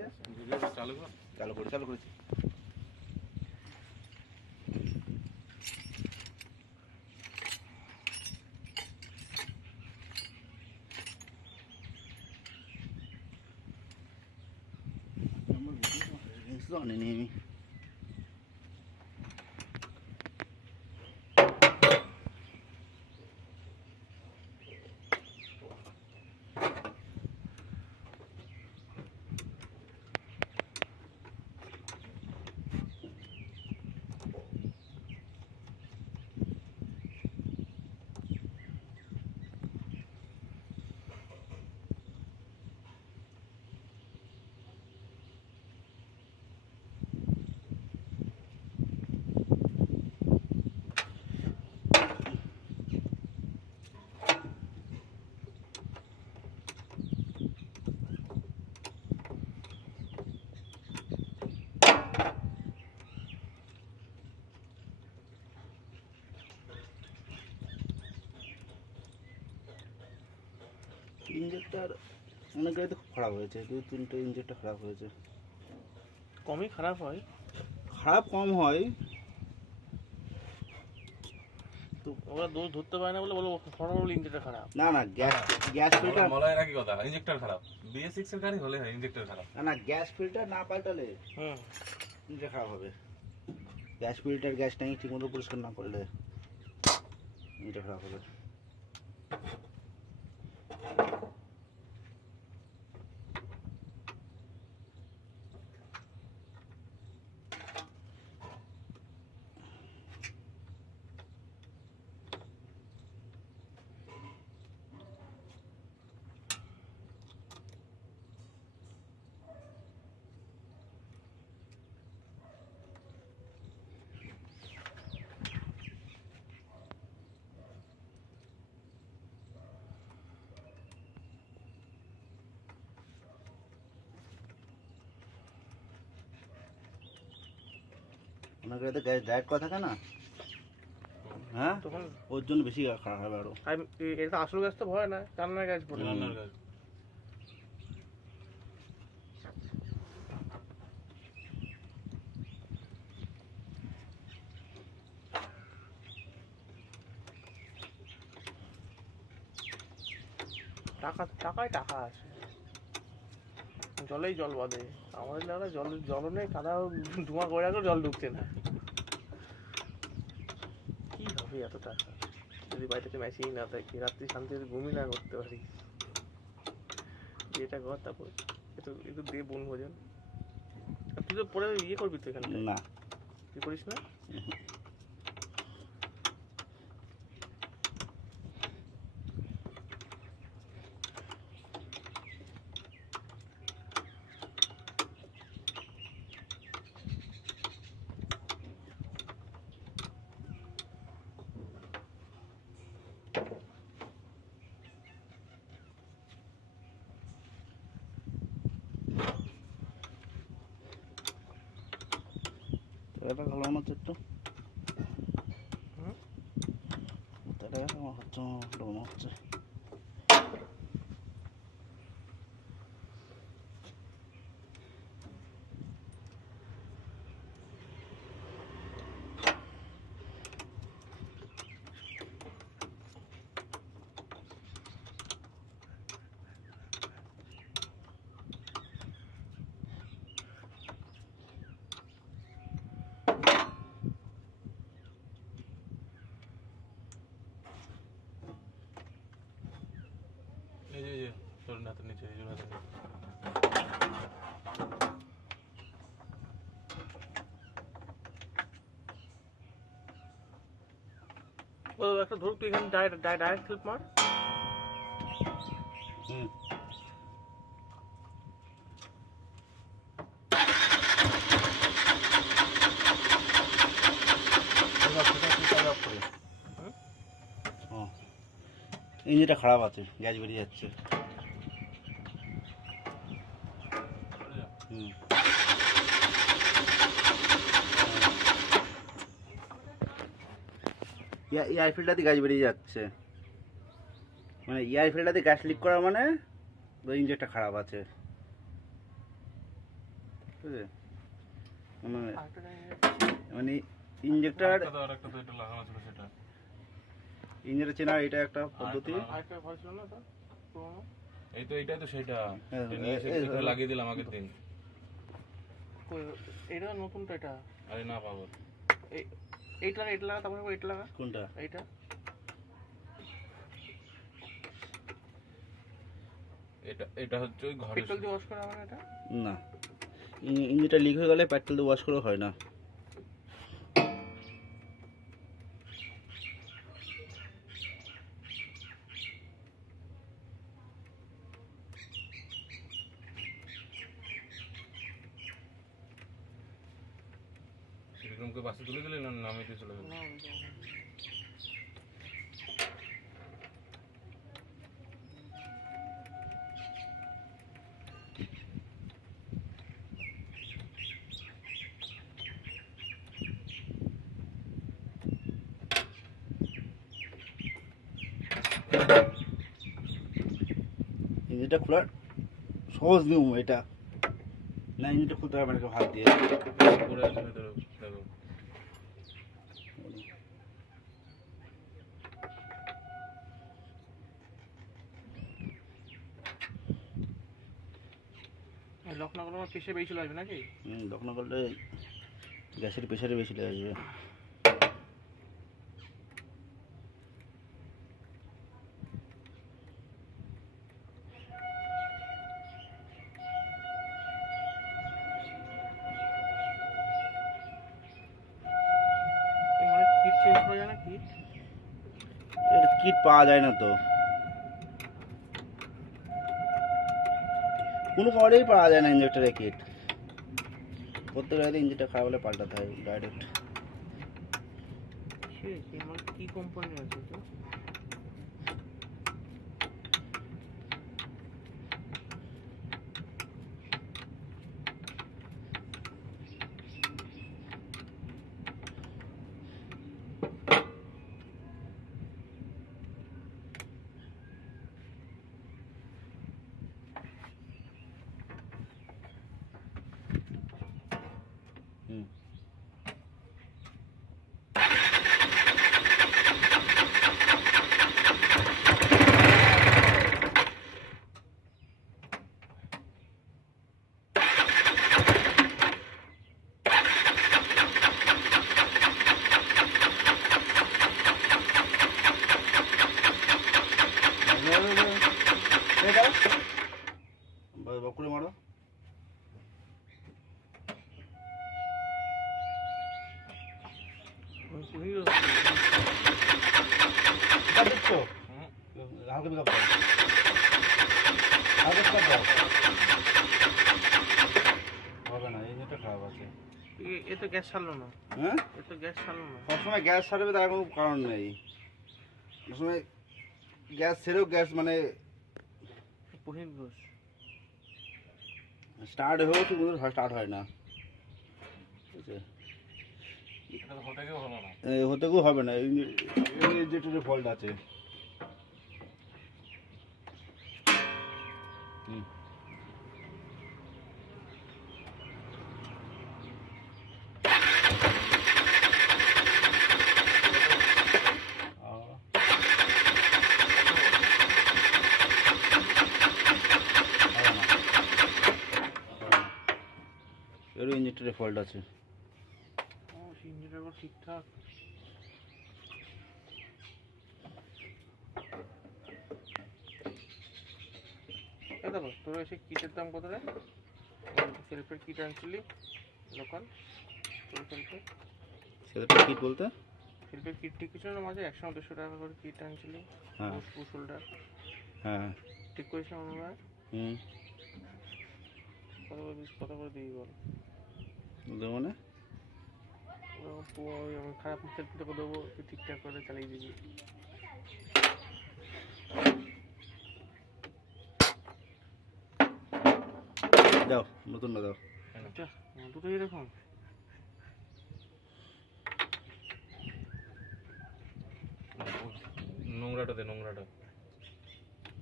যাচ্ছে। চালু করেছি। জানিনি আমি। ইঞ্জেক্টর অনেক গাড়িতে খুব খারাপ হয়েছে, 2-3টে ইঞ্জেক্টর খারাপ হয়েছে। কমই খারাপ হয়, খারাপ কম হয় তো ওরা দোষ ধরতে পারে না বলে বলো ফটোল ইঞ্জিনটা খারাপ। না না, গ্যাস ফিল্টার মলায়ের একই কথা, ইঞ্জেক্টর খারাপ। BS6 এর গাড়ি হলে হয় ইঞ্জেক্টর খারাপ। না, গ্যাস ফিল্টার না পাল্টালে ইঞ্জিন খারাপ হবে। গ্যাস ফিল্টার গ্যাস ট্যাঙ্ক ঠিকমতো পরিষ্কার না করলে ইঞ্জিন খারাপ হবে। অনেক গাড়িতে গ্যাস ডাইরেক্ট করা থাকে না, হ্যাঁ, তখন ওর জন্য বেশি খারাপ হবে আরো। এটা আসল গ্যাস তো ভয় না, রান্নার গ্যাস পড়ে। রান্নার গাড়ি টাকায় টাকা আছে, জলেই জল বাঁধে। আমাদের এলাকায় জলও নেই, কাদা ধোঁয়া করে রাখলেও জল ঢুকছে না। কি হবে এত টাকা যদি বাড়ি থেকে মেশিন না থাকে, রাত্রি শান্তিতে ঘুমিয়ে না করতে পারি। এটা কর, তারপর একটু দিয়ে বনভোজন। তুই তো পরে ইয়ে করবি তো এখানে? না, তুই করিস না? এটা ভালো আমার একটু তাহলে আমার হচ্ছে মনে হচ্ছে। এই যে তোর নাতের নিচে, এই যে নাতের নিচে। ও একটা ধর, তুই এখানে ডাইরেক্ট ক্লিপ মার। ইঞ্জিনটা খারাপ আছে, গ্যাস বেরিয়ে যাচ্ছে। এয়ার ফিল্টার দিয়ে গ্যাস বেরিয়ে যাচ্ছে, মানে এয়ার ফিল্টার দিয়ে গ্যাস লিক করা মানে ওই ইঞ্জিনটা খারাপ আছে। বুঝলে মানে আরেকটা জানি মানে ইঞ্জেক্টর আর একটা তো এটা লাগানো ছিল সেটা ইঞ্জেক্টর চেনা এটা একটা পদ্ধতি। আরেকটা ঘর ছিল না তো পুরোনো? এই তো এইটাই তো সেটা হ্যাঁ, এটা নিয়ে এসে এই ভিতরে লাগিয়ে দিলাম আগের দিন। এটা নতুনটা এটা। আরে না পাবো এইটা লাগা তারপরে এইটা লাগা। কোনটা? এইটা এটা এটা হচ্ছে ওই ঘরে পেট্রোল দিয়ে ওয়াশ করা হবে না এটা? না, ইঞ্জিনটা লিক হয়ে গেলে পেট্রোল দিয়ে ওয়াশ করে হয় না। বিক্রমকে বাসে তুলে দিলে না নামে দিয়ে চলে গেল। না, ইঞ্জিনটা খোলার সহজ নিয়ম এটা না, ইঞ্জিনটা খুলতে হবে না হাত দিয়ে। করে আছে ভেতরে দেখো। লক না করলে পেশে বেশি চলে আসবে নাকি? লক না করলে গ্যাসের প্রেশারে বেশি লেগে আসবে। মানে কিট চেঞ্জ করা যায় না কিট? এর কিট পাওয়া যায় না তো, কোনো পাওয়ারেই পাওয়া যায় না ইঞ্জেক্টরের কিট। প্রত্যেক রাতে ইঞ্জিনটা খারাপ হলে পাল্টাতে হয় ডাইরেক্ট। মানে কি কোম্পানি আছে তো? হুম, বকুড়ে মারো। দেখছো হালকা পিক আপ দাও, হালকা পিক আপ দাও। হবে না, ইঞ্জিনটা খারাপ আছে। এ তো গ্যাস ছাড়লো না। হ্যাঁ, এ তো গ্যাস ছাড়লো না। সবসময় গ্যাস ছাড়বে তার কোনো কারণ নেই। সবসময় গ্যাস ছেড়েও গ্যাস মানে পহিন ঘোষ। স্টার্ট হয়েও ঠিক মতো স্টার্ট হয় না। ঠিক আছে, এটা তো হতে গিয়েও হলো না। হতে গেও হবে না, ইঞ্জিনের ফল্ট আছে। হুম, এরও ইঞ্জিনের ফল্ট আছে। ইঞ্জিনটা ঠিকঠাক। দেখো তোর এসে কিটের দাম কত রে? সেলফের কিট আনছিলি লোকাল? তোর সেলফের সেটা কিট বলতে? সেলফের কিট ঠিক কিছু না, মাঝে 100-150 টাকা করে কিট আনছিলি। হ্যাঁ পুশ হোল্ডার হ্যাঁ, ঠিক করেছিস আমরা? হুম, কত করে দিবি বল? বলতে মানে খারাপ সেলফি তোকে দেবো, তুই ঠিকঠাক করে চালিয়ে দিবি। দাও, নতুন না দাও। দুটো এরকম নোংরাটা দে, নোংরাটা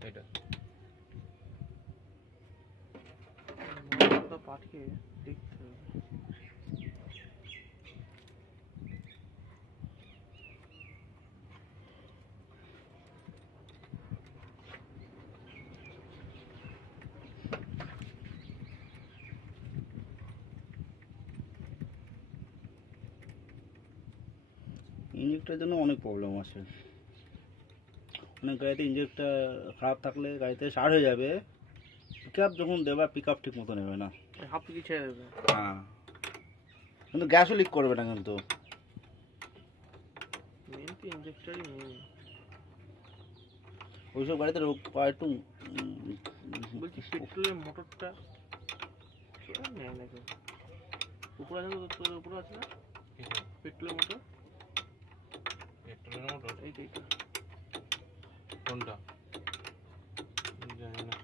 এটা কোথাও পাঠিয়ে দেখতে হবে। ইঞ্জেক্টরের জন্য অনেক প্রবলেম আছে। অনেক গাড়িতে ইঞ্জেক্টর খারাপ থাকলে গাড়িতে স্টার্ট হয়ে যাবে, পিক আপ যখন দেবা পিক আপ ঠিক মতো নেবে না। হাফ কি ছেড়ে দেবে। হ্যাঁ, কিন্তু গ্যাসও লিক করবে না কিন্তু। মেন তো ইঞ্জেক্টরই মেন। ওইসব গাড়িতে একটু বলছি পেট্রোলের মোটরটা নেয় না কেউ। উপরে আছে তো, তোর উপরে আছে না পেট্রোলের মোটর? পেট্রোলের মোটর এইটা কোনটা জানি না।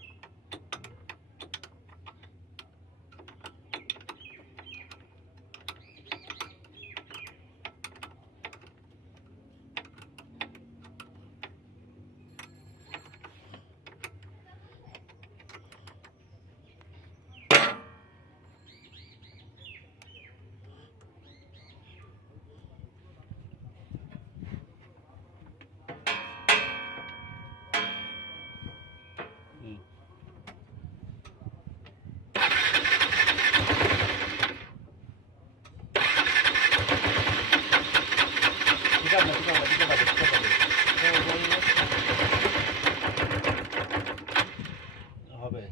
হবে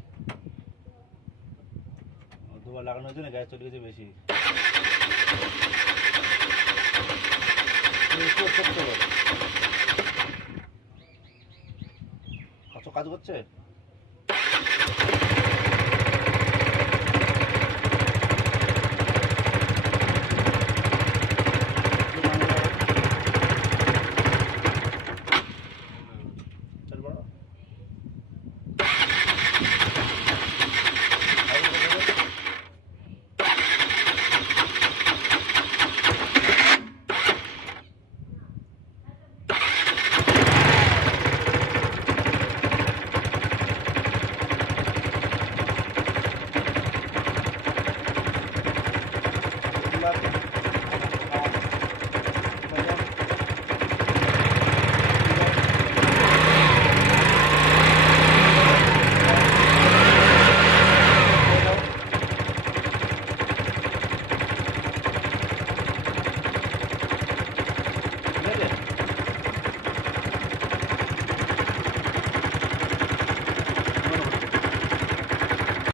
দুবার লাগানো হয়েছে না, গ্যাস চলে গেছে বেশি। কাজ করছে।